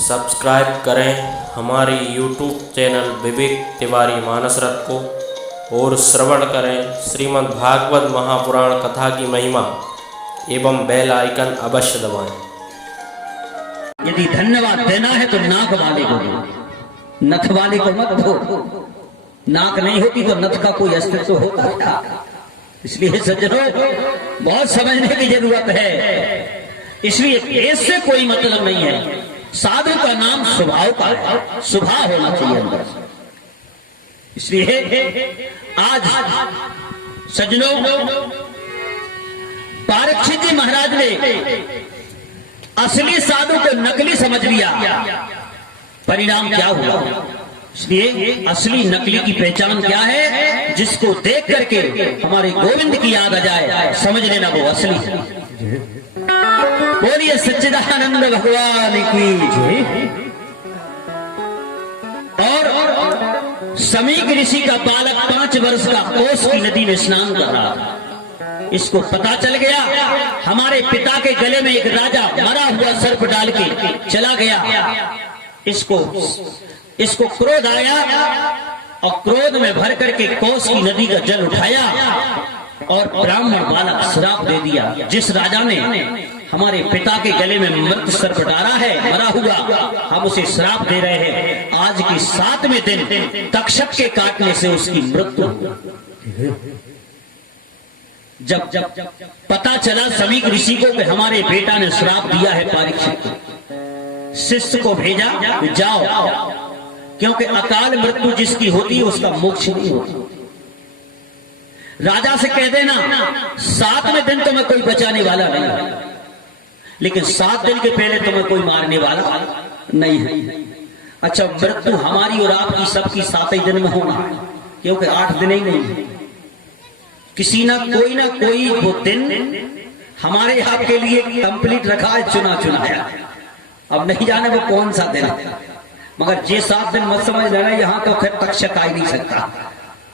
Subscribe करें हमारी YouTube channel Vivek Tiwari मानस रथ को और श्रवण करें श्रीमद् भागवत महापुराण कथा की महिमा एवं बेल आइकन अवश्य दबाएं। यदि धन्यवाद देना है तो नाक वाले को दो, नथ वाले को मत दो। नाक नहीं होती तो नथ का कोई अस्तित्व होता है। इसलिए सज्जनों बहुत समझने की जरूरत है। इसलिए देश से कोई मतलब नहीं है। साधु का नाम स्वभाव का है, स्वभाव होना चाहिए अंदर। इसलिए आज सज्जनों परीक्षित जी महाराज ने असली साधु को नकली समझ लिया। परिणाम क्या हुआ? इसलिए असली नकली की पहचान क्या है? जिसको देख करके हमारे गोविंद की याद आ जाए, समझ लेना वो असली है। बोलिए सच्चिदानंद भगवान की जय। और समीक ऋषि का बालक 5 वर्ष का कोस की नदी में स्नान कर रहा था। इसको पता चल गया हमारे पिता के गले में एक राजा मरा हुआ सर्प डाल के चला गया। इसको क्रोध आया और क्रोध में भर करके कोस की नदी का जल उठाया और ब्राह्मण बालक श्राप दे दिया। जिस राजा ने हमारे पिता के गले में मृत सर्प डाला है, मरा हुआ, हम उसे श्राप दे रहे हैं। आज के 7वें दिन तक्षक के काटने से उसकी मृत्यु हुई। जब पता चला समीक ऋषि को कि हमारे बेटा ने श्राप दिया है परीक्षित को, शिष्य को भेजा, जाओ, क्योंकि अकाल मृत्यु जिसकी होती है उसका मोक्ष नहीं होता। राजा से कह देना 7वें दिन तो मैं कोई बचाने वाला नहीं, लेकिन 7 दिन के पहले तो मैं कोई मारने वाला नहीं है। अच्छा, मृत्यु हमारी और आपकी सबकी 7 ही दिन में होना है, क्योंकि 8 दिन ही नहीं है। किसी ना कोई वो दिन हमारे आपके लिए कंप्लीट रखा है, चुना है। अब नहीं जाने वो कौन सा दिन है, मगर ये 7 दिन मत समझ लेना यहाँ तो फिर तक्षक आ ही नहीं सकता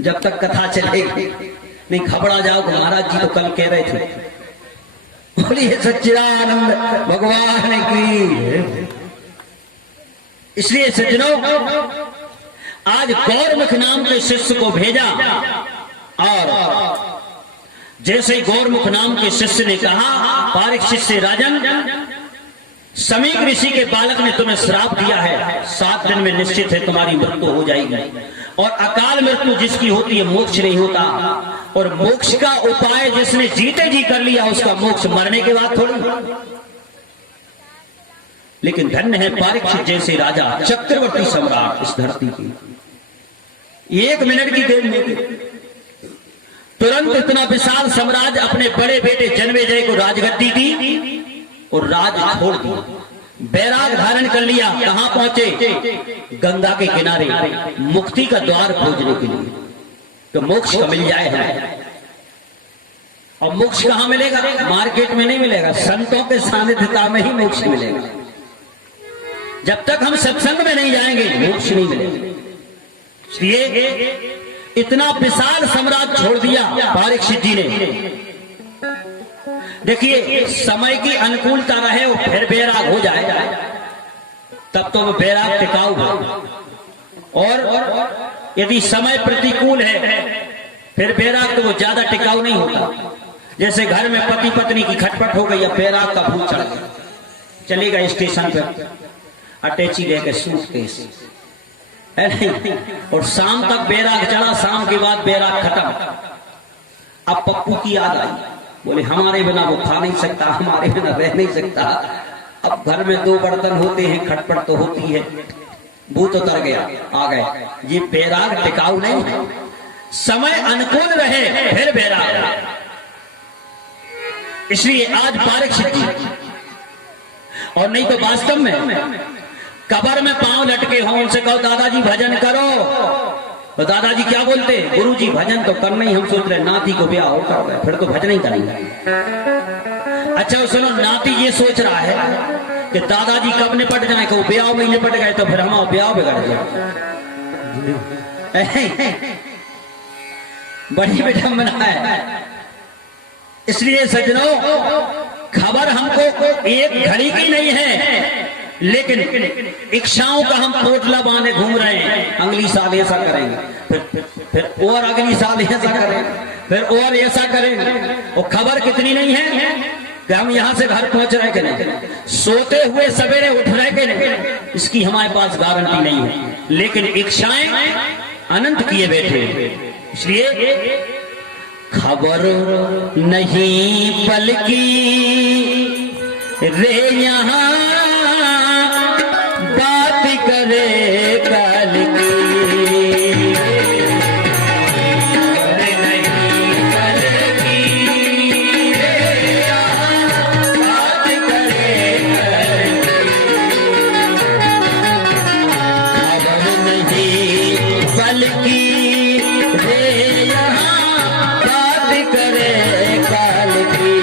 जब तक कथा चलेगी। नहीं घबरा जाओ, महाराज जी तो कल कह रहे थे। बोलिए सच्चिदानंद भगवान की। इसलिए सज्जनों आज गौरमुख नाम के शिष्य को भेजा और जैसे ही गौरमुख नाम के शिष्य ने कहा परीक्षित से, राजन समीक ऋषि के बालक ने तुम्हें श्राप दिया है, 7 दिन में निश्चित है तुम्हारी मृत्यु हो जाएगी। और अकाल मृत्यु जिसकी होती है मोक्ष नहीं होता, और मोक्ष का उपाय जिसने जीते जी कर लिया उसका मोक्ष मरने के बाद थोड़ी। लेकिन धन्य है परीक्षित जैसे राजा, चक्रवर्ती सम्राट इस धरती की। 1 मिनट की देर में तुरंत इतना विशाल साम्राज्य अपने बड़े बेटे जन्मेजय को राजगद्दी दी और राज छोड़ दी। बैराग धारण कर लिया। कहां पहुंचे? गंगा के किनारे, मुक्ति का द्वार खोजने के लिए, तो मोक्ष का मिल जाए हमें। और मोक्ष कहां मिलेगा? मार्केट में नहीं मिलेगा, संतों के सानिध्यता में ही मोक्ष मिलेगा। जब तक हम सत्संग में नहीं जाएंगे मोक्ष नहीं मिलेगा। इसलिए इतना विशाल साम्राज्य छोड़ दिया परीक्षित जी ने। देखिए समय की अनुकूलता रहे और फिर बैराग हो जाए तब तो वो बैराग टिकाऊ है, और यदि समय प्रतिकूल है फिर बैराग तो वो ज्यादा टिकाऊ नहीं होता। जैसे घर में पति पत्नी की खटपट हो गई, अब बैराग का भूत चढ़ गया, चलेगा स्टेशन पर अटैची लेके सूटकेस, और शाम तक बैराग चला, शाम के बाद बैराग खत्म। अब पप्पू की याद आई, बोले हमारे बिना वो खा नहीं सकता, हमारे बिना रह नहीं सकता। अब घर में 2 बर्तन होते हैं, खटपट तो होती है। भूत उतर गया, आ गए। ये बैराग टिकाऊ नहीं है। समय अनुकूल रहे फिर बैराग। इसलिए आज परीक्षित जी, और नहीं तो वास्तव में कब्र में पांव लटके हों, उनसे कहो दादाजी भजन करो, तो दादाजी क्या बोलते? गुरुजी भजन तो करना ही, हम सोच रहे नाती को ब्याह होकर गए, फिर तो भजन ही करेंगे। अच्छा सुनो, नाती ये सोच रहा है कि दादाजी कब निपट जाए, कि वो ब्याह में निपट गए तो फिर हमारा ब्याह बिगड़ जाए। बड़ी विडंबना है। इसलिए सज्जनों खबर हमको एक घड़ी की नहीं है, लेकिन इच्छाओं का हम पोटला बांधे घूम रहे हैं। अगली साल ऐसा करेंगे, फिर और अगली साल ऐसा करेंगे, फिर और ऐसा करेंगे। और खबर कितनी नहीं है कि हम यहां से घर पहुंच रहे कि नहीं, सोते हुए सवेरे उठ रहे कि नहीं, इसकी हमारे पास गारंटी नहीं है। लेकिन इच्छाएं अनंत किए बैठे, इसलिए खबर नहीं पल की रे यहाँ बात करे कल की, नहीं पल की रे यहाँ बात करे कल की, खबर नहीं पल की रे यहाँ बात करे कल की।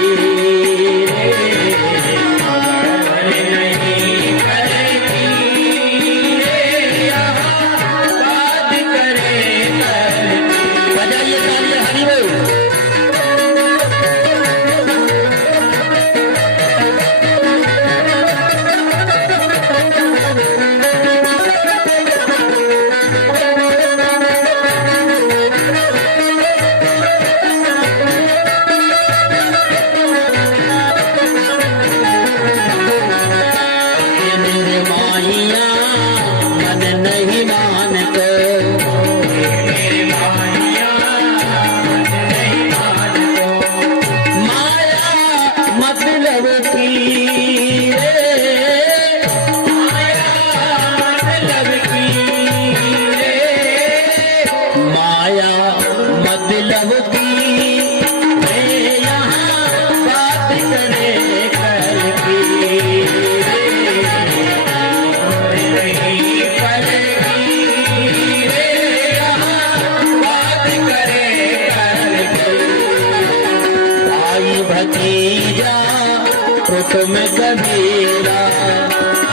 तुम कबीरा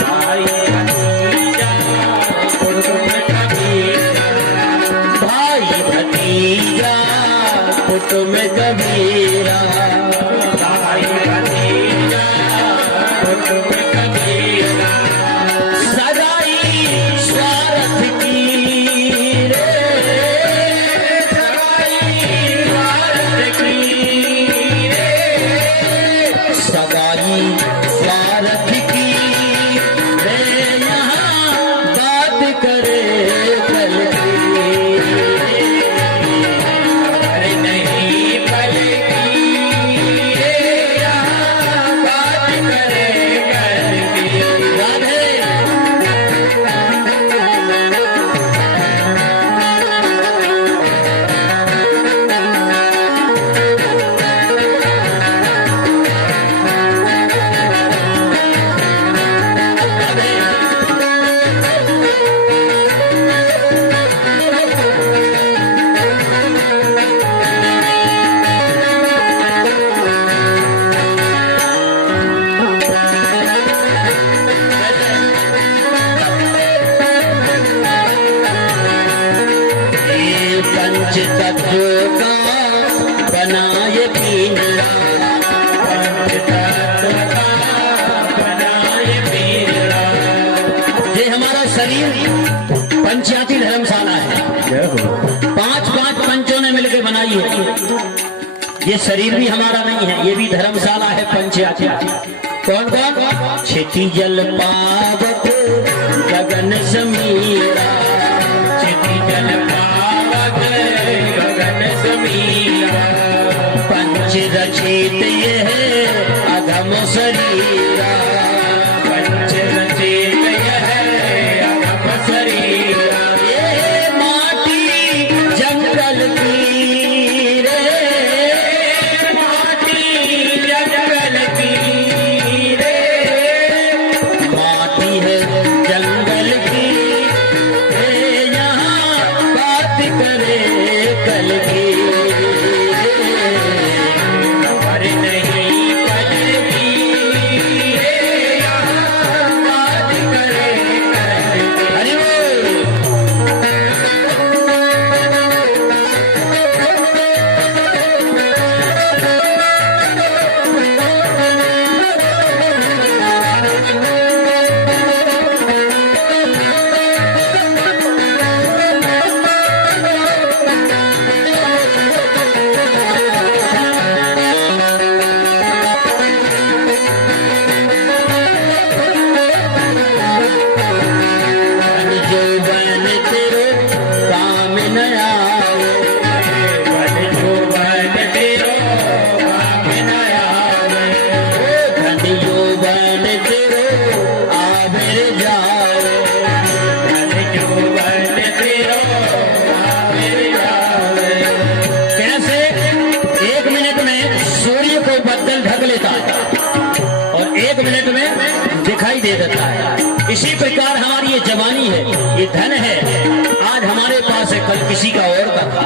भाई भतीजा, तुम कबीरा भाई भतीजा, तुम कबीरा भाई भतीजा, तुम कबीरा। सगाई स्वार्थ की रे, सगाई स्वार्थ की रे, सगाई स्वार्थ की रे यहाँ बात करे कल की, नहीं पल की रे यहाँ बात करे कल की। राधे पंच तत्व का बनाए पिंजरा, पंच तत्व का बनाए पिंजरा। ये हमारा शरीर पंचायती धर्मशाला है, पांच पंचों ने मिलकर बनाई है। ये शरीर भी हमारा नहीं है, ये भी धर्मशाला है पंचायती। कौन कौन? क्षिति जल पावक गगन समीरा, क्षिति जल पावक गगन समीरा। पंच रचित ये है अधम शरीरा, पंच रचित ये है अधम शरीरा। ये माटी जंगल की रे, माटी जंगल की रे, माटी है दे देता है। इसी प्रकार हमारी ये जवानी है, ये धन है, आज हमारे पास है, कल किसी का और का था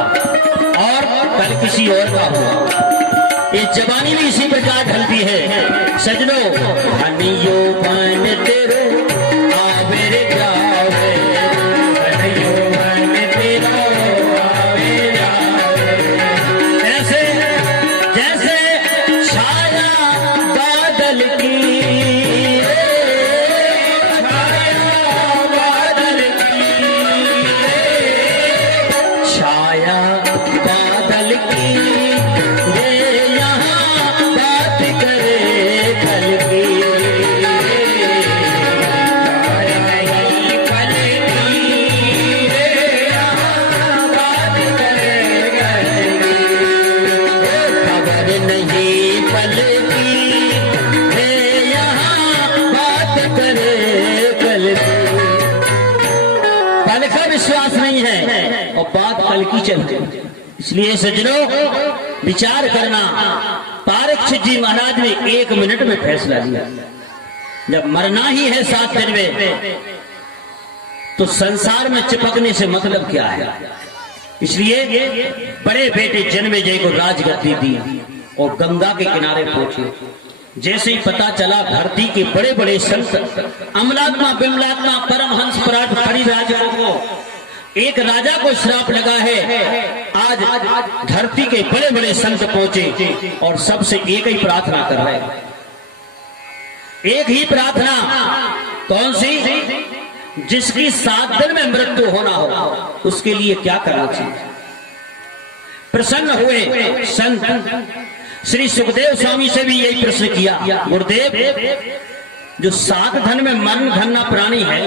और कल किसी और का हुआ। ये जवानी भी इसी प्रकार ढलती है। सजनो धनियो बन तेरे आवेरे जावे, धनियो बन तेरा आवे जावे। ऐसे जैसे छाया बादल की, छाया बादल की, छाया बादल की, विश्वास नहीं है और बात कल की चलती। इसलिए सज्जनों विचार करना। पारीक्षित जी महाराज ने 1 मिनट में फैसला दिया, जब मरना ही है 7 दिन में, तो संसार में चिपकने से मतलब क्या है। इसलिए बड़े बेटे जन्मेजय को राजगद्दी दी और गंगा के किनारे पहुंचे। जैसे ही पता चला धरती के बड़े बड़े संत अमलात्मा बिमलात्मा परमहंस पराठ परिराजकों को, एक राजा को श्राप लगा है, आज धरती के बड़े बड़े संत पहुंचे और सबसे एक ही प्रार्थना कर रहे हैं। एक ही प्रार्थना, कौन सी? जिसकी 7 दिन में मृत्यु होना हो उसके लिए क्या करना चाहिए। प्रसन्न हुए संत श्री सुखदेव स्वामी से भी यही प्रश्न किया, गुरुदेव जो 7 दिन में मरण धर्मा प्राणी है,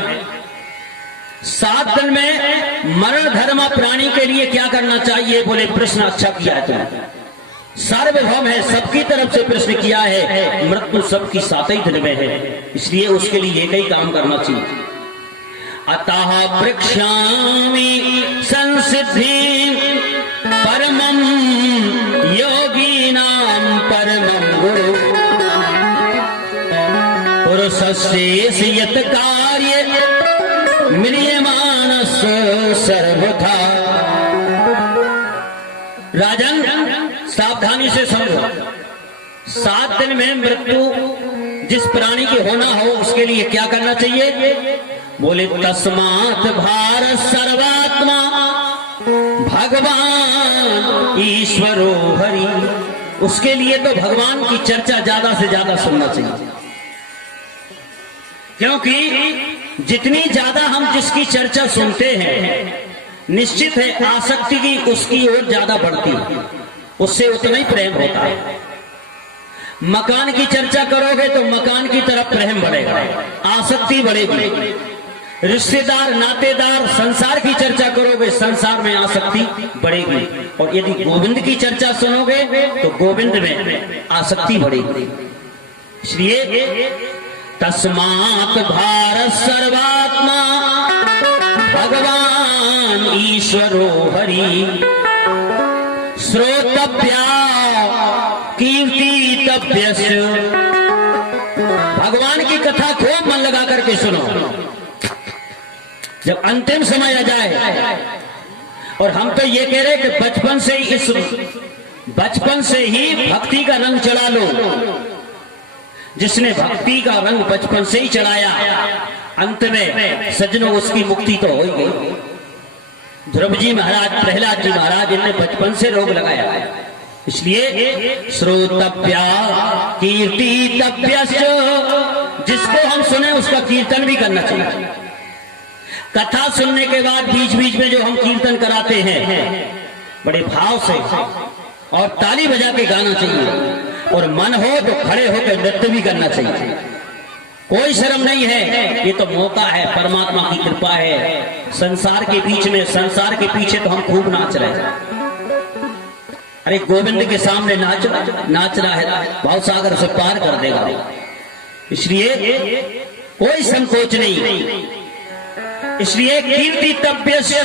7 दिन में मरण धर्मा प्राणी के लिए क्या करना चाहिए? बोले प्रश्न अच्छा किया है तुमने, सार्वभौम है, सबकी तरफ से प्रश्न किया है, मृत्यु सबकी 7 ही दिन में है, इसलिए उसके लिए एक ही काम करना चाहिए। अतः वृक्षामि संसिद्धि परमं योगीनां परमं गुरु पुरुषस्य यत् कार्य म्रियमाणस् सर्वथा। राजन सावधानी से समझो, 7 दिन में मृत्यु जिस प्राणी की होना हो उसके लिए क्या करना चाहिए? बोले तस्मात् भारत सर्वात्मा भगवान ईश्वरो हरि। उसके लिए तो भगवान की चर्चा ज्यादा से ज्यादा सुनना चाहिए, क्योंकि जितनी ज्यादा हम जिसकी चर्चा सुनते हैं निश्चित है आसक्ति की उसकी ओर ज्यादा बढ़ती है, उससे उतना ही प्रेम होता है। मकान की चर्चा करोगे तो मकान की तरफ प्रेम बढ़ेगा, आसक्ति बढ़ेगी। रिश्तेदार नातेदार संसार की चर्चा करोगे संसार में आसक्ति बढ़ेगी, और यदि गोविंद की चर्चा सुनोगे तो गोविंद में आसक्ति बढ़ेगी। इसलिए तस्मात् भारत सर्वात्मा भगवान ईश्वरो हरि श्रोतव्या कीर्तितव्यस्य। भगवान की कथा खूब मन लगा करके सुनो। जब अंतिम समय आ जाए, और हम तो ये कह रहे कि बचपन से ही भक्ति का रंग चढ़ा लो। जिसने भक्ति का रंग बचपन से ही चढ़ाया, अंत में सज्जनों उसकी मुक्ति तो हो ही गई। ध्रुव जी महाराज, प्रहलाद जी महाराज, इनने बचपन से रोग लगाया। इसलिए श्रोतव्या कीर्तितव्यस्य, जिसको हम सुने उसका कीर्तन भी करना चाहिए। कथा सुनने के बाद बीच बीच में जो हम कीर्तन कराते हैं बड़े भाव से और ताली बजा के गाना चाहिए, और मन हो तो खड़े होकर नृत्य भी करना चाहिए। कोई शर्म नहीं है, ये तो मौका है, परमात्मा की कृपा है। संसार के बीच में, संसार के पीछे तो हम खूब नाच रहे हैं। अरे गोविंद के सामने नाच रहा है, भाव सागर से पार कर देगा। इसलिए कोई संकोच नहीं। इसलिए कीर्तितव्यस्य,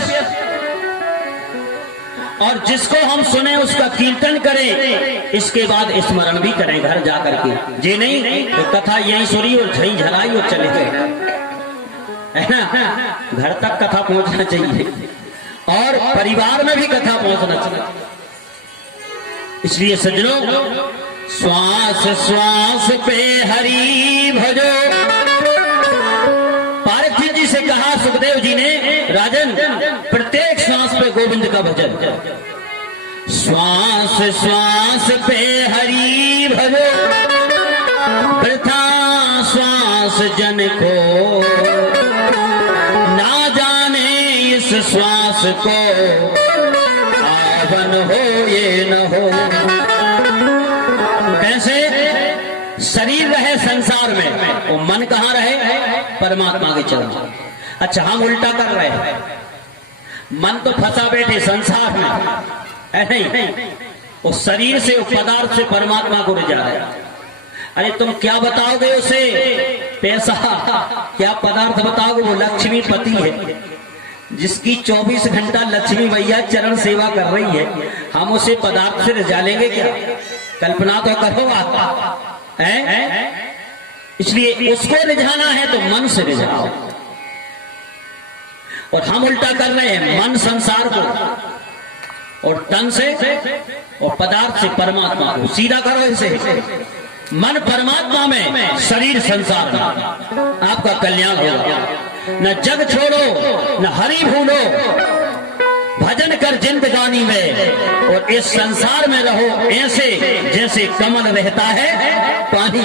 और जिसको हम सुने उसका कीर्तन करें, इसके बाद स्मरण भी करें घर जा करके। जे नहीं तो कथा यहीं सुनी और झई झराई और चले गए, है ना। घर तक कथा पहुंचना चाहिए और परिवार में भी कथा पहुंचना चाहिए। इसलिए सज्जनों, श्वास श्वास पे हरि भजो। पार्थिव जी से कहा सुखदेव जी ने, राजन प्रत्येक श्वास पे गोविंद का भजन। श्वास श्वास पे हरि भजो, वृथा श्वास जन को, ना जाने इस श्वास को आवन हो ये न हो। कैसे शरीर रहे संसार में, वो मन कहाँ रहे? परमात्मा के चरण। अच्छा, हम उल्टा कर रहे हैं, मन तो फंसा बैठे संसार में, है नहीं, वो शरीर से, पदार्थ से परमात्मा को ले जा रहे हैं। अरे तुम क्या बताओगे उसे? पैसा क्या पदार्थ बताओगे? वो लक्ष्मी पति है जिसकी 24 घंटा लक्ष्मी मैया चरण सेवा कर रही है। हम उसे पदार्थ से रिझा लेंगे क्या? कल्पना तो करो आप, है? इसलिए उसको रिझाना है तो मन से रिझाओ। और हम उल्टा कर रहे हैं, मन संसार को और तन से और पदार्थ से परमात्मा को। सीधा करो इसे, मन परमात्मा में, शरीर संसार में, आपका कल्याण होगा। न जग छोड़ो न हरि भूलो, भजन कर जिंदगानी में, और इस संसार में रहो ऐसे जैसे कमल रहता है पानी।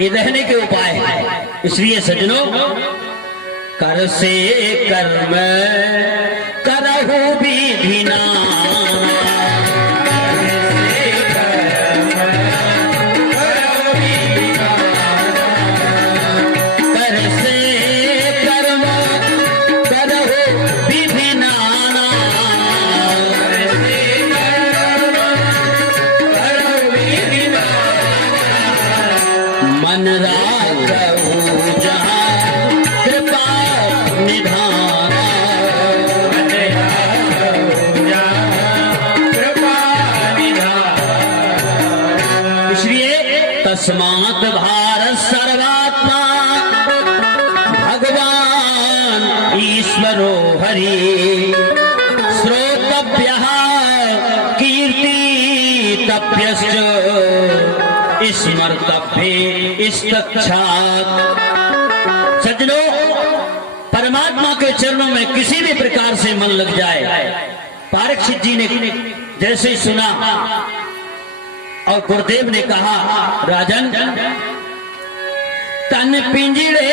ये रहने के उपाय है। इसलिए सज्जनों, कर से कर्म करहु विधि नाना, मन राखहु जहाँ कृपा निधाना, इसलिए तस्मात् भारत सर्वात्मा भगवान ईश्वरो हरि, श्रोतव्यः कीर्तितव्यश्च स्मर्तव्ये इस्तक्षात्। सज्जनों, परमात्मा के चरणों में किसी भी प्रकार से मन लग जाए। परीक्षित जी ने जैसे ही सुना और गुरुदेव ने कहा, राजन तन पिंजरे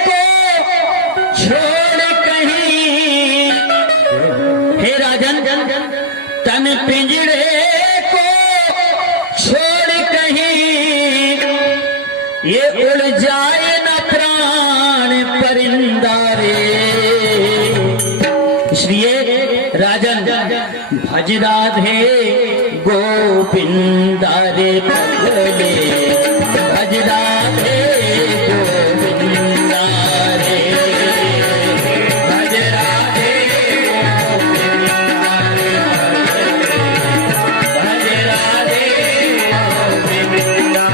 को छोड़ कहीं, हे राजन तन पिंजरे को छोड़ कहीं, ये उड़ जाए न प्राण परिंदा रे। इसलिए राजन भज राधे गोविंदा रे पगले, भज राधे गोविंदा रे, भज राधे गोविंदा रे, भज राधे गोविंदा।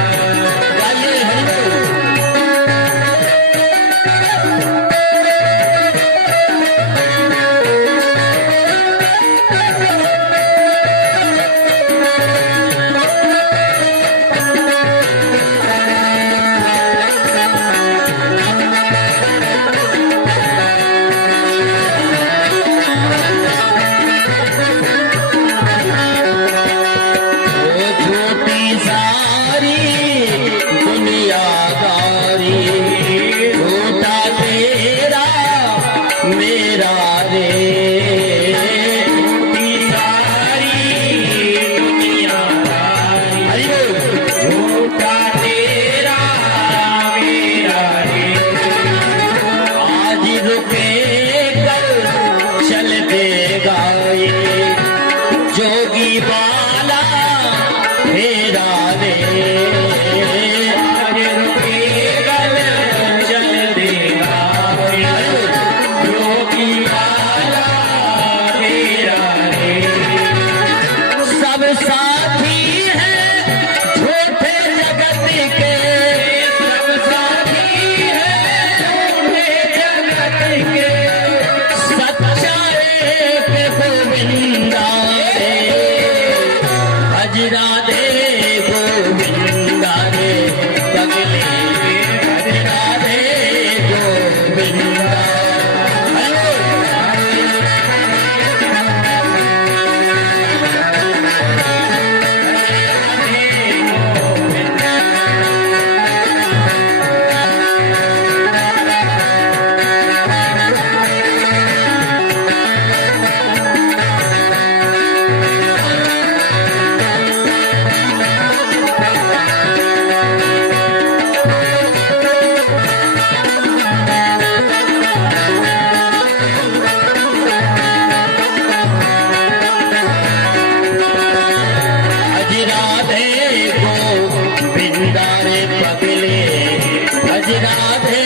राधे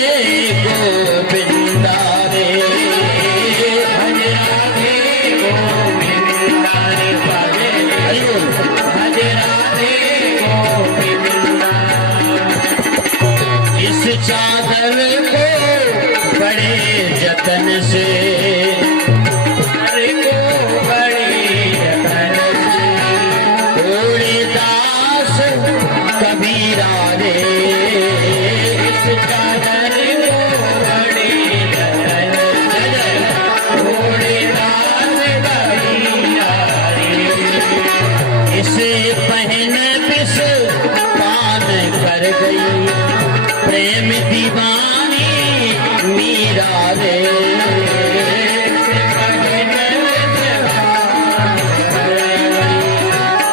गोविंदा रे, भज राधे गोविंदा रे, हरि बोल। भज राधे गोविंदा। इस चादर को बड़े जतन से, हरि को बड़े जतन से, ओढ़े दास कबीरा रे, इस चादर को बड़े जतन से, ओढ़े दास कबीरा रे। इसे पहन पिस पान कर गई प्रेम दीवानी मीरा रे,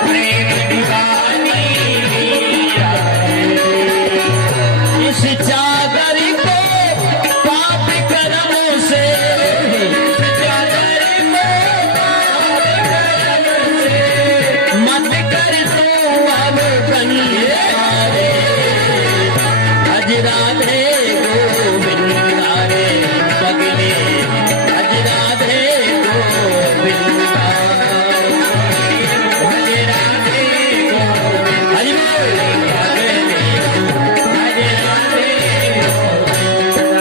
प्रेम दीवानी इस चादर को पाप कर्मों से, मत कर तो अब बनिए रे, भज राधे गोविंदा रे, पगले भज राधे गोविंदा, भज राधे गोविंदा, हरि बोल। भज राधे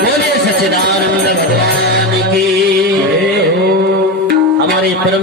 बोलिए सच्चिदानंद भगवान की। हमारे परम